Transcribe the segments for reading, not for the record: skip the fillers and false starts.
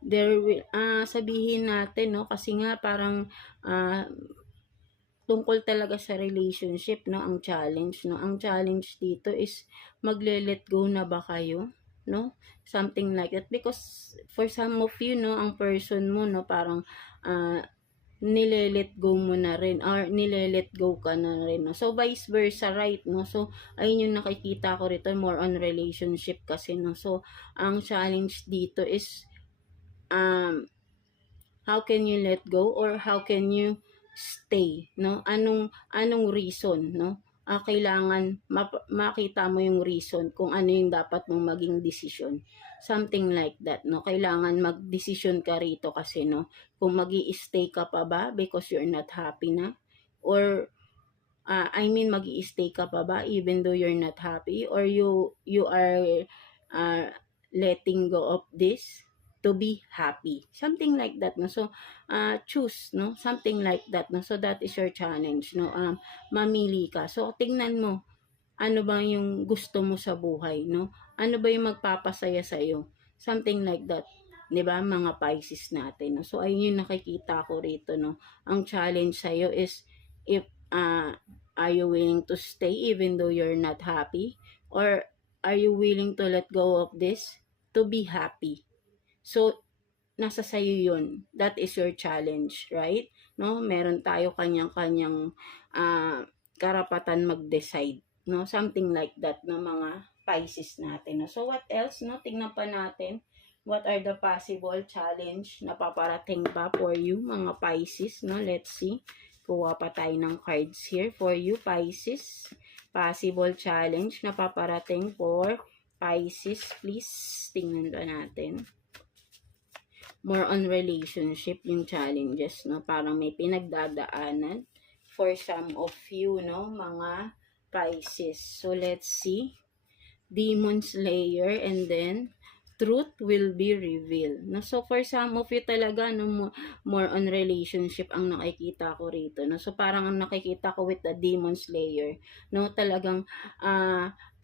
there will, sabihin natin, no, kasi nga parang, tungkol talaga sa relationship, no, ang challenge, no. Ang challenge dito is magle-let go na ba kayo, no? Something like that. Because for some of you, no, ang person mo, no, parang nile-let go mo na rin or nile-let go ka na rin, no? So vice versa, right, no? So ayun yung nakikita ko rito, more on relationship kasi, no. So ang challenge dito is how can you let go or how can you stay, no? Anong reason, no? Kailangan makita mo yung reason kung ano yung dapat mong maging desisyon. Something like that, no? Kailangan mag-decision ka rito kasi, no? Kung magi-stay ka pa ba because you're not happy na, or magi-stay ka pa ba even though you're not happy, or you are letting go of this to be happy. Something like that, no? So, choose, no? Something like that, no? So, that is your challenge, no? Mamili ka. So, tingnan mo, ano ba yung gusto mo sa buhay, no? Ano ba yung magpapasaya sa'yo? Something like that. 'Di ba, mga Pisces natin, no? So, ayun yung nakikita ko rito, no? Ang challenge sa'yo is, if, are you willing to stay even though you're not happy? Or, are you willing to let go of this to be happy? So, nasa sayo yun. That is your challenge, right? No? Meron tayo kanyang-kanyang karapatan mag-decide. No? Something like that, no, mga Pisces natin. No? So, what else? No? Tingnan pa natin. What are the possible challenge na paparating pa for you, mga Pisces? No? Let's see. Kuha pa tayo ng cards here for you, Pisces. Possible challenge na paparating for Pisces. Please, tingnan pa natin. More on relationship yung challenges, no? Parang may pinagdadaanan for some of you, no, mga Pisces. So, let's see. Demon Slayer, and then truth will be revealed, no? So, for some of you talaga, no, more on relationship ang nakikita ko rito, no? So, parang ang nakikita ko with the Demon Slayer, no, talagang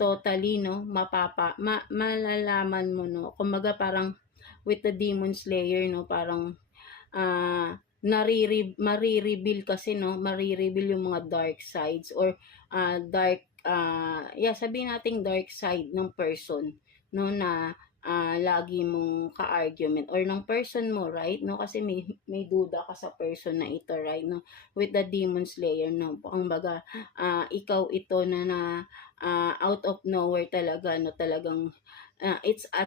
totally, no, malalaman mo, no, kumbaga parang with the Demon Slayer, no, parang marireveal kasi, no, marireveal yung mga dark sides or sabihin nating dark side ng person, no, na lagi mong ka-argument or ng person mo, right, no, kasi may duda ka sa person na ito, right, no, with the Demon Slayer, no, ang baga ikaw ito na out of nowhere talaga, no, talagang it's at